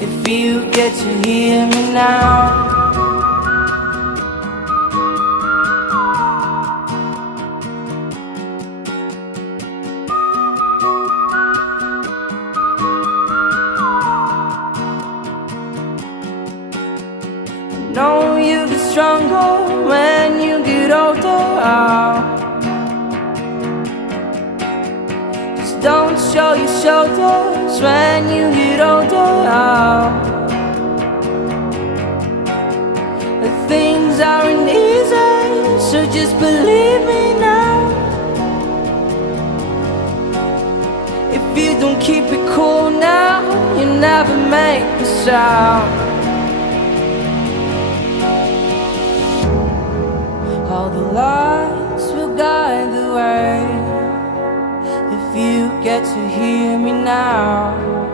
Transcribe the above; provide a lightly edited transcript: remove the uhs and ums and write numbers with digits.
if you get to hear me now. Know you get stronger when you get older. Just don't show your shoulders when you get older. The things aren't easy, so just believe me now. If you don't keep it cool now, you never make a sound. All the lights will guide the way, if you get to hear me now.